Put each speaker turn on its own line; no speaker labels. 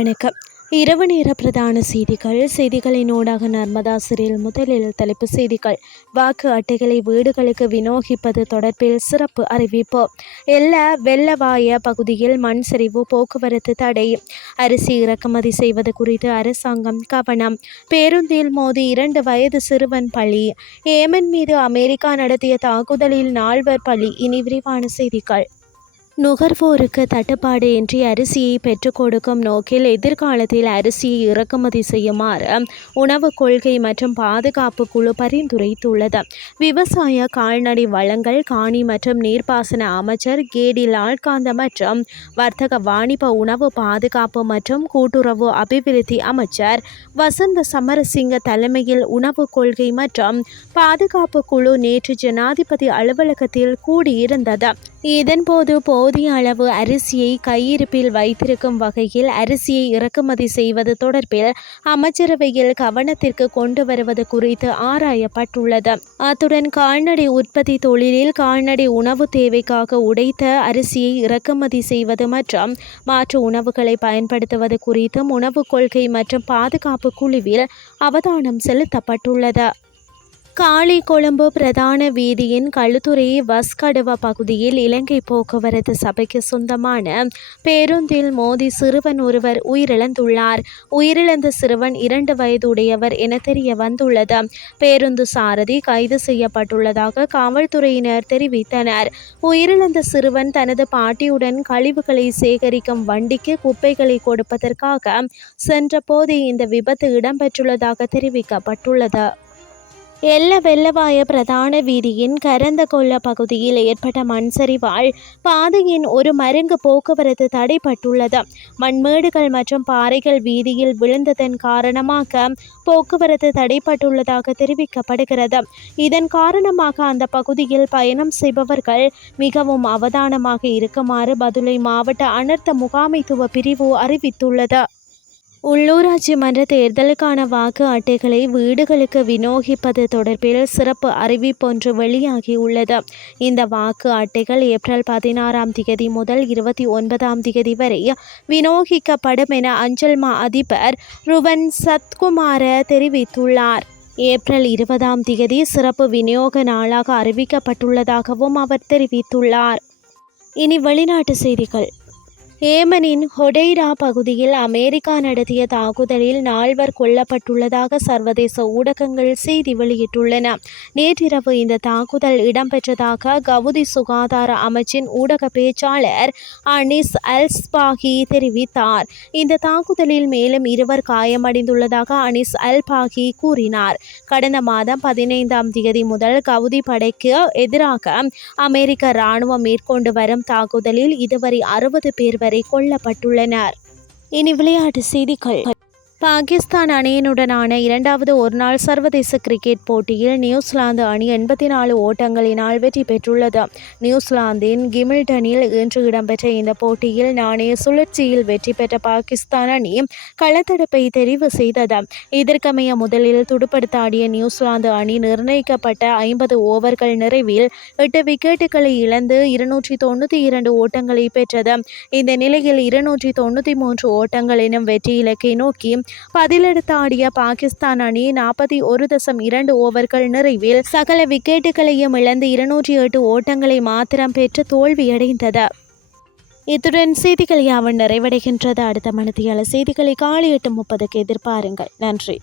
வணக்கம். இரவு நேர பிரதான செய்திகள். செய்திகளினூடாக நர்மதா சிறில் முதலில் தலைப்பு செய்திகள். வாக்கு அட்டைகளை வீடுகளுக்கு விநியோகிப்பது தொடர்பில் சிறப்பு அறிவிப்பு. எல்ல வெள்ளவாய பகுதியில் மண் சரிவு போக்குவரத்து தடை. அரிசி இறக்குமதி செய்வது குறித்து அரசாங்கம் கவனம். பேருந்தில் மோதி இரண்டு வயது சிறுவன் பலி. ஏமன் மீது அமெரிக்கா நடத்திய தாக்குதலில் நால்வர் பலி. இனி விரிவான செய்திகள். நுகர்வோருக்கு தட்டுப்பாடு இன்றி அரிசியை பெற்றுக் கொடுக்கும் நோக்கில் எதிர்காலத்தில் அரிசியை இறக்குமதி செய்யுமாறு உணவு கொள்கை மற்றும் பாதுகாப்பு குழு பரிந்துரைத்துள்ளது. விவசாய கால்நடை வளங்கள் காணி மற்றும் நீர்ப்பாசன அமைச்சர் கேடி லால்காந்த மற்றும் வர்த்தக வாணிப உணவு பாதுகாப்பு மற்றும் கூட்டுறவு அபிவிருத்தி அமைச்சர் வசந்த சமரசிங்க தலைமையில் உணவு கொள்கை மற்றும் பாதுகாப்பு குழு நேற்று ஜனாதிபதி அலுவலகத்தில் கூடியிருந்தது. இதன்போது போர் போதிய அளவு அரிசியை கையிருப்பில் வைத்திருக்கும் வகையில் அரிசியை இறக்குமதி செய்வது தொடர்பில் அமைச்சரவையில் கவனத்திற்கு கொண்டு வருவது குறித்து ஆராயப்பட்டுள்ளது. அத்துடன் கால்நடை உற்பத்தி தொழிலில் கால்நடை உணவு தேவைக்காக உடைத்த அரிசியை இறக்குமதி செய்வது மற்றும் மாற்று உணவுகளை பயன்படுத்துவது குறித்தும் உணவுக் கொள்கை மற்றும் பாதுகாப்பு குழுவில் அவதானம் செலுத்தப்பட்டுள்ளது. காளி கொழும்பு பிரதான வீதியின் களுத்துறை வஸ்கடுவ பகுதியில் இலங்கை போக்குவரத்து சபைக்கு சொந்தமான பேருந்தில் மோதி சிறுவன் ஒருவர் உயிரிழந்துள்ளார். உயிரிழந்த சிறுவன் இரண்டு வயதுடையவர் என தெரிய வந்துள்ளது. பேருந்து சாரதி கைது செய்யப்பட்டுள்ளதாக காவல்துறையினர் தெரிவித்தனர். உயிரிழந்த சிறுவன் தனது பாட்டியுடன் கழிவுகளை சேகரிக்கும் வண்டிக்கு குப்பைகளை கொடுப்பதற்காக சென்றபோது இந்த விபத்து இடம்பெற்றுள்ளதாக தெரிவிக்கப்பட்டுள்ளது. எல்ல வெள்ளவாய பிரதான வீதியின் கரந்தகொல்ல பகுதியில் ஏற்பட்ட மண் சரிவால் பாதையின் ஒரு மருங்கு போக்குவரத்து தடைப்பட்டுள்ளது. மண்மேடுகள் மற்றும் பாறைகள் வீதியில் விழுந்ததன் காரணமாக போக்குவரத்து தடைப்பட்டுள்ளதாக தெரிவிக்கப்படுகிறது. இதன் காரணமாக அந்த பகுதியில் பயணம் செய்பவர்கள் மிகவும் அவதானமாக இருக்குமாறு பதுளை மாவட்ட அனர்த்த முகாமைத்துவ பிரிவு அறிவித்துள்ளது. உள்ளூராட்சி மன்ற தேர்தலுக்கான வாக்கு அட்டைகளை வீடுகளுக்கு விநியோகிப்பது தொடர்பில் சிறப்பு அறிவிப்பொன்று வெளியாகியுள்ளது. இந்த வாக்கு அட்டைகள் ஏப்ரல் பதினாறாம் தேதி முதல் இருபத்தி ஒன்பதாம் தேதி வரை விநியோகிக்கப்படும் என அஞ்சல் மா அதிபர் ருவன் சத்குமார தெரிவித்துள்ளார். ஏப்ரல் இருபதாம் தேதி சிறப்பு விநியோக நாளாக அறிவிக்கப்பட்டுள்ளதாகவும் அவர் தெரிவித்துள்ளார். இனி வெளிநாட்டு செய்திகள். ஏமனின் ஹொடெய்ரா பகுதியில் அமெரிக்கா நடத்திய தாக்குதலில் நால்வர் கொல்லப்பட்டுள்ளதாக சர்வதேச ஊடகங்கள் செய்தி வெளியிட்டுள்ளன. நேற்றிரவு இந்த தாக்குதல் இடம்பெற்றதாக கவுதி சுகாதார அமைச்சின் ஊடக பேச்சாளர் அனிஸ் அல்ஸ்பாகி தெரிவித்தார். இந்த தாக்குதலில் மேலும் இருவர் காயமடைந்துள்ளதாக அனிஸ் அல்பாகி கூறினார். கடந்த மாதம் பதினைந்தாம் தேதி முதல் கவுதி படைக்கு எதிராக அமெரிக்க இராணுவம் மேற்கொண்டு வரும் தாக்குதலில் இதுவரை அறுபது பேர் வரை கொல்லப்பட்டுள்ளனர். இனி விளையாட்டு செய்திகள். பாகிஸ்தான் அணியினுடனான இரண்டாவது ஒருநாள் சர்வதேச கிரிக்கெட் போட்டியில் நியூசிலாந்து அணி எண்பத்தி நாலு ஓட்டங்களினால் வெற்றி பெற்றுள்ளது. நியூசிலாந்தின் கிமில்டனில் இன்று இடம்பெற்ற இந்த போட்டியில் நாணய சுழற்சியில் வெற்றி பெற்ற பாகிஸ்தான் அணி களத்தடுப்பை தெரிவு செய்தது. இதற்கமைய முதலில் துடுப்படுத்தாடிய நியூசிலாந்து அணி நிர்ணயிக்கப்பட்ட ஐம்பது ஓவர்கள் நிறைவில் எட்டு விக்கெட்டுகளை இழந்து இருநூற்றி தொண்ணூற்றி இரண்டு ஓட்டங்களை பெற்றது. இந்த நிலையில் இருநூற்றி தொண்ணூற்றி மூன்று ஓட்டங்களினும் வெற்றி இலக்கை நோக்கி பதிலெடுத்து ஆடிய பாகிஸ்தான் அணி நாற்பத்தி ஒரு தசம் இரண்டு ஓவர்கள் நிறைவில் சகல விக்கெட்டுகளையும் இழந்து இருநூற்றி எட்டு ஓட்டங்களை மாத்திரம் பெற்று தோல்வியடைந்தது. இத்துடன் செய்திகள் யாவன் நிறைவடைகின்றது. அடுத்த மனதியால செய்திகளை காலை எட்டு முப்பதுக்கு எதிர்பாருங்கள். நன்றி.